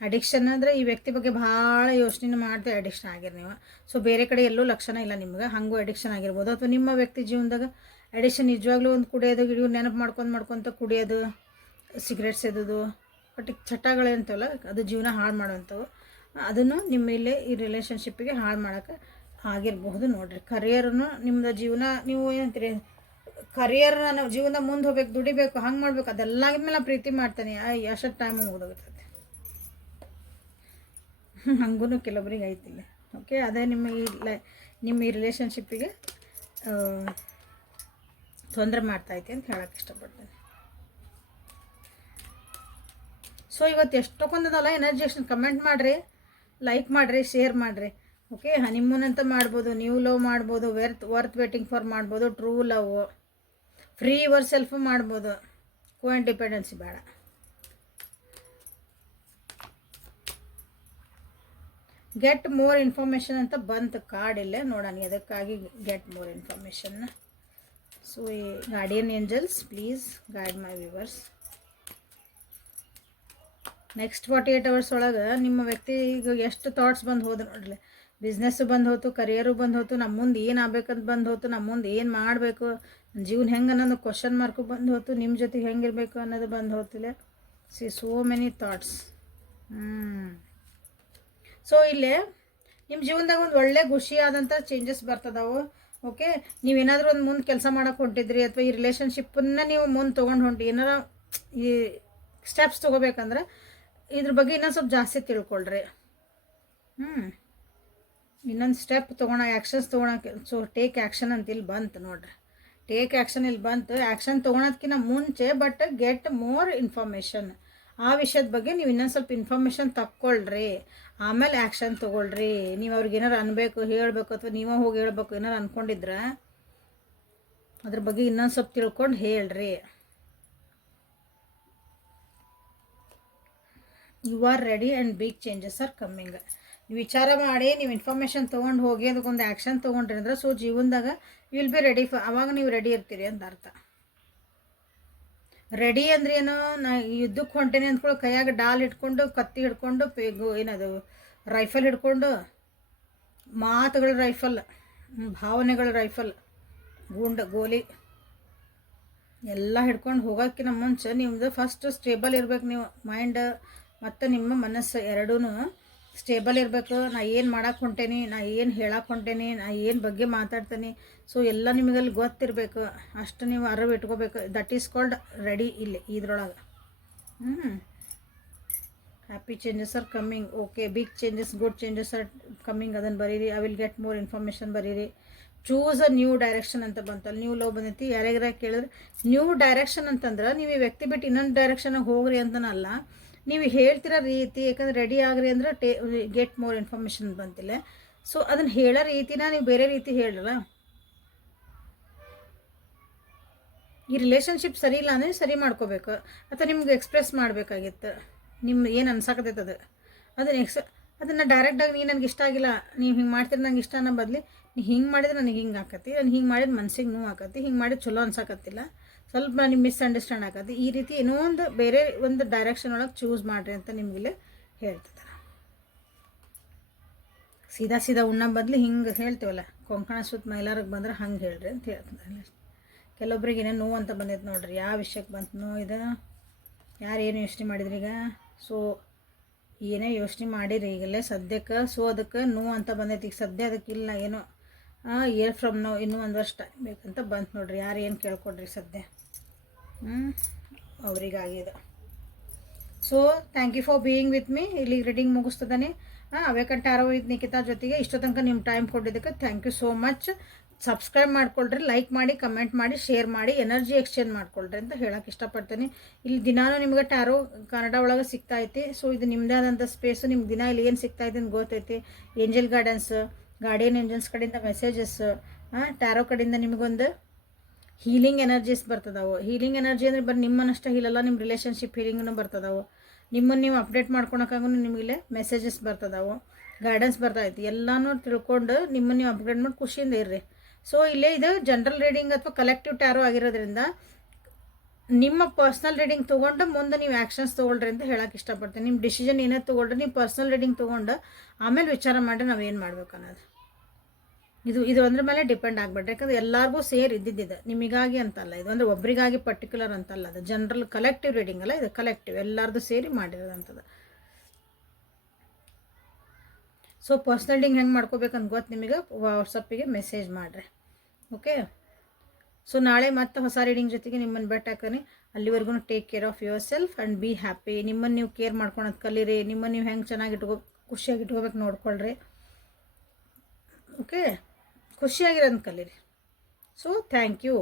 ಅಡಿಕ್ಷನ್ ಅಂದರೆ ಈ ವ್ಯಕ್ತಿ ಬಗ್ಗೆ ಭಾಳ ಯೋಚನೆ ಮಾಡಿದೆ ಅಡಿಕ್ಷನ್ ಆಗಿರಿ ನೀವು. ಸೊ ಬೇರೆ ಕಡೆ ಎಲ್ಲೂ ಲಕ್ಷಣ ಇಲ್ಲ ನಿಮ್ಗೆ. ಹಾಗೂ ಅಡಿಕ್ಷನ್ ಆಗಿರ್ಬೋದು. ಅಥವಾ ನಿಮ್ಮ ವ್ಯಕ್ತಿ ಜೀವನದಾಗ ಅಡಿಕ್ಷನ್ ನಿಜವಾಗ್ಲೂ ಒಂದು ಕುಡಿಯೋದು, ಇವ್ರು ನೆನಪು ಮಾಡ್ಕೊಂಡು ಮಾಡ್ಕೊತ ಕುಡಿಯೋದು ಸಿಗರೇಟ್ ಸೇದೋದು ಬಟ್ ಚಟಗಳೇಂತವಲ್ಲ ಅದು ಜೀವನ ಹಾಳು ಮಾಡೋವಂಥವು ಅದನ್ನು ನಿಮ್ಮ ಇಲ್ಲೇ ಈ ರಿಲೇಷನ್ಶಿಪ್ಪಿಗೆ ಹಾಳು ಮಾಡೋಕ್ಕೆ ಆಗಿರಬಹುದು ನೋಡ್ರಿ. ಕರಿಯರ್ನು ನಿಮ್ದು ಜೀವನ, ನೀವು ಏನಂತೀರಿ ಕರಿಯರ್ ನಾನು ಜೀವನ ಮುಂದೆ ಹೋಗ್ಬೇಕು, ದುಡಿಬೇಕು, ಹಂಗೆ ಮಾಡ್ಬೇಕು ಅದೆಲ್ಲ ಮೇಲೆ ಪ್ರೀತಿ ಮಾಡ್ತಾನೆ. ಎಷ್ಟು ಟೈಮ್ ಮುಗಿದೋಗ್ತದೆ <laughs> ಹಂಗೂ ಕೆಲವೊಬ್ರಿಗೆ ಐತಿಲ್ಲ ಓಕೆ ಅದೇ ನಿಮ್ಮ ಈ ನಿಮ್ಮ ಈ ರಿಲೇಷನ್ಶಿಪ್ಪಿಗೆ ತೊಂದರೆ ಮಾಡ್ತಾಯಿತಿ ಅಂತ ಹೇಳಕ್ಕೆ ಇಷ್ಟಪಡ್ತೇನೆ. ಸೊ ಇವತ್ತು ಎಷ್ಟೊಂದದಲ್ಲ ಎನರ್ಜಿ ಎಷ್ಟು ಕಮೆಂಟ್ ಮಾಡಿರಿ ಲೈಕ್ ಮಾಡಿರಿ ಶೇರ್ ಮಾಡಿರಿ. ಓಕೆ ಹನಿಮೂನ್ ಅಂತ ಮಾಡ್ಬೋದು ನ್ಯೂ ಲವ್ ಮಾಡ್ಬೋದು ವೆರ್ತ್ ವರ್ತ್ ವೇಟಿಂಗ್ ಫಾರ್ ಮಾಡ್ಬೋದು true love free your self ಮಾಡ್ಬೋದು. ಕೋ ಡಿಪೆಂಡೆನ್ಸಿ ಬೇಡ. ಗೆಟ್ ಮೋರ್ ಇನ್ಫಾರ್ಮೇಷನ್ ಅಂತ ಬಂತು ಕಾರ್ಡ್ ಇಲ್ಲೇ, ನೋಡೋಣ ಅದಕ್ಕಾಗಿ ಗೆಟ್ ಮೋರ್ ಇನ್ಫಾರ್ಮೇಷನ್ ಸೊ ಈ guardian angels please guide my viewers next forty eight hours ಒಳಗೆ ನಿಮ್ಮ ವ್ಯಕ್ತಿಗೆ ಎಷ್ಟು ಥಾಟ್ಸ್ ಬಂದು ಹೋದ್ರೆ ನೋಡ್ರಿ. ಬಿಸ್ನೆಸ್ಸು ಬಂದು ಹೋಯ್ತು ಕರಿಯರು ಬಂದು ಹೋಯ್ತು ನಮ್ಮ ಮುಂದೆ ಏನು ಆಗ್ಬೇಕಂತ ಬಂದು ಹೋಯ್ತು ನಮ್ಮ ಮುಂದೆ ಏನು ಮಾಡಬೇಕು, ಜೀವನ ಹೆಂಗೆ ಅನ್ನೋದು ಕ್ವಶನ್ ಮಾರ್ಕು ಬಂದು ಹೋಯ್ತು ನಿಮ್ಮ ಜೊತೆಗೆ ಹೆಂಗಿರಬೇಕು ಅನ್ನೋದು ಬಂದು ಹೋಗ್ತಿಲ್ಲ ಸಿ ಸೋ ಮೆನಿ ಥಾಟ್ಸ್ ಹ್ಞೂ ಸೊ ಇಲ್ಲಿ ನಿಮ್ಮ ಜೀವನದಾಗ ಒಂದು ಒಳ್ಳೆ ಖುಷಿಯಾದಂಥ ಚೇಂಜಸ್ ಬರ್ತದವು. ಓಕೆ ನೀವೇನಾದರೂ ಒಂದು ಮುಂದೆ ಕೆಲಸ ಮಾಡೋಕೆ ಹೊಂಟಿದ್ರಿ ಅಥವಾ ಈ ರಿಲೇಷನ್ಶಿಪ್ಪನ್ನು ನೀವು ಮುಂದೆ ತೊಗೊಂಡು ಹೊಂಟಿ, ಏನಾರ ಈ ಸ್ಟೆಪ್ಸ್ ತೊಗೋಬೇಕಂದ್ರೆ ಇದ್ರ ಬಗ್ಗೆ ಇನ್ನೊಂದು ಸ್ವಲ್ಪ ಜಾಸ್ತಿ ತಿಳ್ಕೊಳ್ರಿ. ಹ್ಞೂ ಇನ್ನೊಂದು ಸ್ಟೆಪ್ ತೊಗೊಳ ಆ್ಯಕ್ಷನ್ಸ್ ತೊಗೊಳಕ್ಕೆ ಸೊ ಟೇಕ್ ಆ್ಯಕ್ಷನ್ ಅಂತ ಇಲ್ಲಿ ಬಂತು ನೋಡ್ರಿ. ಟೇಕ್ ಆ್ಯಕ್ಷನ್ ಇಲ್ಲಿ ಬಂತು. ಆ್ಯಕ್ಷನ್ ತೊಗೊಳೋದಕ್ಕಿಂತ ಮುಂಚೆ ಬಟ್ ಗೆಟ್ ಮೋರ್ ಇನ್ಫಾರ್ಮೇಷನ್ ಆ ವಿಷಯದ ಬಗ್ಗೆ ನೀವು ಇನ್ನೊಂದು ಸ್ವಲ್ಪ ಇನ್ಫಾರ್ಮೇಷನ್ ತಕ್ಕೊಳ್ರಿ. ಆಮೇಲೆ ಆ್ಯಕ್ಷನ್ ತೊಗೊಳ್ರಿ. ನೀವು ಅವ್ರಿಗೆ ಏನಾರು ಅನ್ಬೇಕು, ಹೇಳಬೇಕು ಅಥವಾ ನೀವೇ ಹೋಗಿ ಹೇಳ್ಬೇಕು ಏನಾರು ಅಂದ್ಕೊಂಡಿದ್ರೆ ಅದ್ರ ಬಗ್ಗೆ ಇನ್ನೊಂದು ಸ್ವಲ್ಪ ತಿಳ್ಕೊಂಡು ಹೇಳ್ರಿ. You are ready and big changes are coming ವಿಚಾರ ಮಾಡಿ, ನೀವು ಇನ್ಫಾರ್ಮೇಷನ್ ತೊಗೊಂಡು ಹೋಗಿ, ಅದಕ್ಕೊಂದು ಆ್ಯಕ್ಷನ್ ತೊಗೊಂಡ್ರಿ ಅಂದ್ರೆ ಸೊ ಜೀವನದಾಗ ವಿಲ್ ಬಿ ರೆಡಿ ಫ ಅವಾಗ ನೀವು ರೆಡಿ ಇರ್ತೀರಿ ಅಂತ ಅರ್ಥ. ರೆಡಿ ಅಂದ್ರೆ ಏನು? ನಾ ಯುದ್ಧಕ್ಕೆ ಹೊಂಟೇನೆ ಅಂದ್ಕೊಳ್ಳಿ ಕೈಯಾಗ ಡಾಲ್ ಇಟ್ಕೊಂಡು ಕತ್ತಿ ಹಿಡ್ಕೊಂಡು ಪೇಗು ಏನದು ರೈಫಲ್ ಹಿಡ್ಕೊಂಡು, ಮಾತುಗಳ ರೈಫಲ್ ಭಾವನೆಗಳ ರೈಫಲ್ ಗುಂಡ, ಗೋಲಿ, ಎಲ್ಲ ಹಿಡ್ಕೊಂಡು ಹೋಗೋಕ್ಕಿಂತ ಮುಂಚೆ ನಿಮ್ಮದು ಫಸ್ಟ್ ಸ್ಟೇಬಲ್ ಇರ್ಬೇಕು ನೀವು ಮೈಂಡ್ ಮತ್ತು ನಿಮ್ಮ ಮನಸ್ಸು ಎರಡೂ ಸ್ಟೇಬಲ್ ಇರಬೇಕು, ನಾ ಏನು ಮಾಡಕ್ಕೆ ಹೊಂಟೇನಿ, ನಾ ಏನು ಹೇಳಕ್ಕೆ ಹೊಂಟೇನಿ, ನಾ ಏನು ಬಗ್ಗೆ ಮಾತಾಡ್ತೇನೆ. ಸೊ ಎಲ್ಲ ನಿಮಗಲ್ಲಿ ಗೊತ್ತಿರಬೇಕು. ಅಷ್ಟು ನೀವು ಅರಿವು ಇಟ್ಕೋಬೇಕು. ದಟ್ ಈಸ್ ಕಾಲ್ಡ್ ರೆಡಿ ಇಲ್ಲಿ ಇದ್ರೊಳಗೆ. ಹ್ಞೂ happy changes are coming okay big changes good changes are coming ಅದನ್ನು ಬರೀರಿ. I will get more information ಬರೀರಿ. ಚೂಸ್ ಅ ನ್ಯೂ ಡೈರೆಕ್ಷನ್ ಅಂತ ಬಂತಲ್ಲ ನ್ಯೂ ಲವ್ ಬಂದೈತಿ. ಯಾರ್ಯಾರ ಕೇಳಿದ್ರೆ ನ್ಯೂ ಡೈರೆಕ್ಷನ್ ಅಂತಂದ್ರೆ, ನೀವು ಈ ವ್ಯಕ್ತಿ ಬಿಟ್ಟು ಇನ್ನೊಂದು ಡೈರೆಕ್ಷನಾಗ ಹೋಗ್ರಿ ಅಂತನಲ್ಲ. ನೀವು ಹೇಳ್ತಿರೋ ರೀತಿ, ಯಾಕಂದ್ರೆ ರೆಡಿ ಆಗ್ರಿ ಅಂದ್ರೆ ಟೇ ಗೆಟ್ ಮೋರ್ ಇನ್ಫಾರ್ಮೇಷನ್ ಬಂತಿಲ್ಲ. ಸೊ ಅದನ್ನು ಹೇಳೋ ರೀತಿನ ನೀವು ಬೇರೆ ರೀತಿ ಹೇಳಲ್ಲ. ಈ ರಿಲೇಷನ್ಶಿಪ್ ಸರಿ ಇಲ್ಲ ಅಂದರೆ ಸರಿ ಮಾಡ್ಕೋಬೇಕು. ಅಥವಾ ನಿಮ್ಗೆ ಎಕ್ಸ್ಪ್ರೆಸ್ ಮಾಡಬೇಕಾಗಿತ್ತು. ನಿಮ್ಮ ಏನು ಅನ್ಸಾಕತ್ತೈತೆ ಅದು? ಅದನ್ನು ಎಕ್ಸ್ ಅದನ್ನು ಡೈರೆಕ್ಟಾಗಿ ನೀ ನನಗೆ ಇಷ್ಟ ಆಗಿಲ್ಲ, ನೀವು ಹಿಂಗೆ ಮಾಡ್ತೀರಿ ನಂಗೆ ಇಷ್ಟ ಅನ್ನೋ ಬದಲಿ ನೀ ಹಿಂಗೆ ಮಾಡಿದ್ರೆ ನನಗೆ ಹಿಂಗೆ ಆಕತಿ. ನಾನು ಹಿಂಗೆ ಮಾಡಿದ್ರೆ ಮನ್ಸಿಗೆ ನೋವು ಆಕತಿ. ಹಿಂಗೆ ಮಾಡಿದ್ರೆ ಚಲೋ ಅನ್ಸಕತ್ತಿಲ್ಲ. ಸ್ವಲ್ಪ ನಿಮ್ಗೆ ಮಿಸ್ಅಂಡರ್ಸ್ಟ್ಯಾಂಡ್ ಆಗತ್ತೆ. ಈ ರೀತಿ ಏನೋ ಒಂದು ಬೇರೆ ಒಂದು ಡೈರೆಕ್ಷನ್ ಒಳಗೆ ಚೂಸ್ ಮಾಡಿರಿ ಅಂತ ನಿಮಗಿಲ್ಲಿ ಹೇಳ್ತಿದ್ದಾರೆ ಸೀದಾ ಸೀದಾ ಉಣ್ಣ ಬದಲು ಹಿಂಗೆ ಹೇಳ್ತೀವಲ್ಲ, ಕೊಂಕಣ ಸುತ್ತ ಮೈಲಾರಿಗೆ ಬಂದ್ರೆ ಹಂಗೆ ಹೇಳ್ರಿ ಅಂತ ಹೇಳ್ತಿದ್ದಾರೆ ಕೆಲವೊಬ್ರಿಗೆ ಏನೇನು ನೋವು ಅಂತ ಬಂದೈತೆ ನೋಡ್ರಿ, ಯಾವ ವಿಷಯಕ್ಕೆ ಬಂತು ನೋವು ಇದು? ಯಾರು ಏನು ಯೋಚನೆ ಮಾಡಿದ್ರಿ ಈಗ? ಸೊ, ಏನೇ ಯೋಚನೆ ಮಾಡಿರಿ ಈಗಲೇ, ಸದ್ಯಕ್ಕೆ, ಸೊ ಅದಕ್ಕೆ ನೋವು ಅಂತ ಬಂದೈತಿ. ಈಗ ಸದ್ಯ ಅದಕ್ಕೆ ಇಲ್ಲ, ಏನೋ ಇಯರ್ ಫ್ರಮ್ ನೋ ಇನ್ನೂ ಒಂದು ವರ್ಷ ಟೈಮ್ ಬೇಕಂತ ಬಂತು ನೋಡ್ರಿ. ಯಾರು ಏನು ಕೇಳ್ಕೊಡ್ರಿ ಸದ್ಯ? ಅವರಿಗಾಗಿದೆ. So thank you for being with me ಇಲ್ಲಿ ರೀಡಿಂಗ್ ಮುಗಿಸ್ತದಾನೆ. ಅವೇಕಂಟ ಆರೋ ವಿತ್ ನಿಖಿತಾ ಜೊತೆಗೆ ಇಷ್ಟೋ ತನಕ ನಿಮ್ಮ ಟೈಮ್ ಕೊಟ್ಟಿದ್ದಕ್ಕೆ thank you so much subscribe ಮಾಡ್ಕೊಳ್ರಿ ಲೈಕ್ ಮಾಡಿ ಕಮೆಂಟ್ ಮಾಡಿ ಶೇರ್ ಮಾಡಿ ಎನರ್ಜಿ ಎಕ್ಸ್ಚೇಂಜ್ ಮಾಡ್ಕೊಳ್ರಿ ಅಂತ ಹೇಳಕ್ಕೆ ಇಷ್ಟಪಡ್ತೀನಿ. ಇಲ್ಲಿ ದಿನಾನು ನಿಮ್ಗೆ ಟ್ಯಾರೋ ಕನ್ನಡ ಒಳಗೆ ಸಿಗ್ತಾ ಐತಿ. ಸೊ ಇದು ನಿಮ್ಮದೇ ಆದಂಥ ಸ್ಪೇಸು ನಿಮ್ಗೆ ದಿನ ಇಲ್ಲಿ ಏನು ಸಿಗ್ತಾ ಇದೆ ಅಂತ ಗೊತ್ತೈತಿ. ಏಂಜಲ್ ಗಾರ್ಡನ್ಸ್ ಗಾರ್ಡಿಯನ್ ಏಂಜಲ್ಸ್ ಕಡೆಯಿಂದ ಮೆಸೇಜಸ್ ಟ್ಯಾರೋ ಕಡೆಯಿಂದ ನಿಮಗೊಂದು ಹೀಲಿಂಗ್ ಎನರ್ಜೀಸ್ ಬರ್ತದಾವು. ಹೀಲಿಂಗ್ ಎನರ್ಜಿ ಅಂದ್ರೆ ಬರೀ ನಿಮ್ಮನ್ನಷ್ಟ ಹೀಲಲ್ಲ ನಿಮ್ಮ ರಿಲೇಷನ್ಶಿಪ್ ಹೀಲಿಂಗ್ನು ಬರ್ತದಾವು. ನಿಮ್ಮನ್ನು ನೀವು ಅಪ್ಡೇಟ್ ಮಾಡ್ಕೊಳಕ್ಕಾಗೂ ನಿಮಗೆ ಮೆಸೇಜಸ್ ಬರ್ತದಾವು. ಗೈಡೆನ್ಸ್ ಬರ್ತೈತಿ ಎಲ್ಲನೂ ತಿಳ್ಕೊಂಡು ನಿಮ್ಮನ್ನು ನೀವು ಅಪ್ಗ್ರೇಡ್ ಮಾಡಿ ಖುಷಿಯಿಂದ ಇರ್ರಿ. ಸೊ ಇಲ್ಲೇ ಇದು ಜನರಲ್ ರೀಡಿಂಗ್ ಅಥವಾ ಕಲೆಕ್ಟಿವ್ ಟ್ಯಾರೋ ಆಗಿರೋದ್ರಿಂದ ನಿಮ್ಮ ಪರ್ಸ್ನಲ್ ರೀಡಿಂಗ್ ತೊಗೊಂಡು ಮುಂದೆ ನೀವು ಆ್ಯಕ್ಷನ್ಸ್ ತೊಗೊಳ್ರಿ ಅಂತ ಹೇಳಕ್ಕೆ ಇಷ್ಟಪಡ್ತೀನಿ. ನಿಮ್ಮ ಡಿಸಿಷನ್ ಏನೇ ತೊಗೊಳ್ರಿ, ನೀವು ಪರ್ಸ್ನಲ್ ರೀಡಿಂಗ್ ತೊಗೊಂಡು ಆಮೇಲೆ ವಿಚಾರ ಮಾಡಿ ನಾವು ಏನು ಮಾಡ್ಬೇಕು ಅನ್ನೋದು ಇದು ಇದು ಅಂದ್ರ ಮೇಲೆ ಡಿಪೆಂಡ್ ಆಗ್ಬೇಡ್ರಿ ಯಾಕಂದ್ರೆ ಎಲ್ಲರಿಗೂ ಸೇರ್ ಇದ್ದಿದ್ದಿದೆ. ನಿಮಗಾಗಿ ಅಂತಲ್ಲ, ಇದು ಅಂದ್ರೆ ಒಬ್ರಿಗಾಗಿ ಪರ್ಟಿಕ್ಯುಲರ್ ಅಂತಲ್ಲ ಅದು. ಜನರಲ್ ಕಲೆಕ್ಟಿವ್ ರೀಡಿಂಗ್ ಅಲ್ಲ, ಇದು ಕಲೆಕ್ಟಿವ್ ಎಲ್ಲರದು ಸೇರಿ ಮಾಡಿರೋದಂಥದ್ದು ಸೊ ಪರ್ಸ್ನಲ್ ರೀಡಿಂಗ್ ಹೆಂಗೆ ಮಾಡ್ಕೋಬೇಕಂತ ಗೊತ್ತು ನಿಮಗೆ ವಾಟ್ಸಪ್ಪಿಗೆ ಮೆಸೇಜ್ ಮಾಡಿರಿ. ಓಕೆ ಸೊ ನಾಳೆ ಮತ್ತೆ ಹೊಸ ರೀಡಿಂಗ್ ಜೊತೆಗೆ ನಿಮ್ಮನ್ನು ಬೆಟ್ ಹಾಕನಿ ಅಲ್ಲಿವರೆಗೂ take care of your self and be happy ನಿಮ್ಮನ್ನು ನೀವು ಕೇರ್ ಮಾಡ್ಕೊಳೋದು ಕಲೀರಿ. ನಿಮ್ಮನ್ನು ನೀವು ಹೆಂಗೆ ಚೆನ್ನಾಗಿ ಇಟ್ಕೋ, ಖುಷಿಯಾಗಿ ಇಟ್ಕೋಬೇಕು ನೋಡ್ಕೊಳ್ರಿ. ಓಕೆ ಖುಷಿಯಾಗಿರೋದನ್ನ ಕಲೀರಿ. So thank you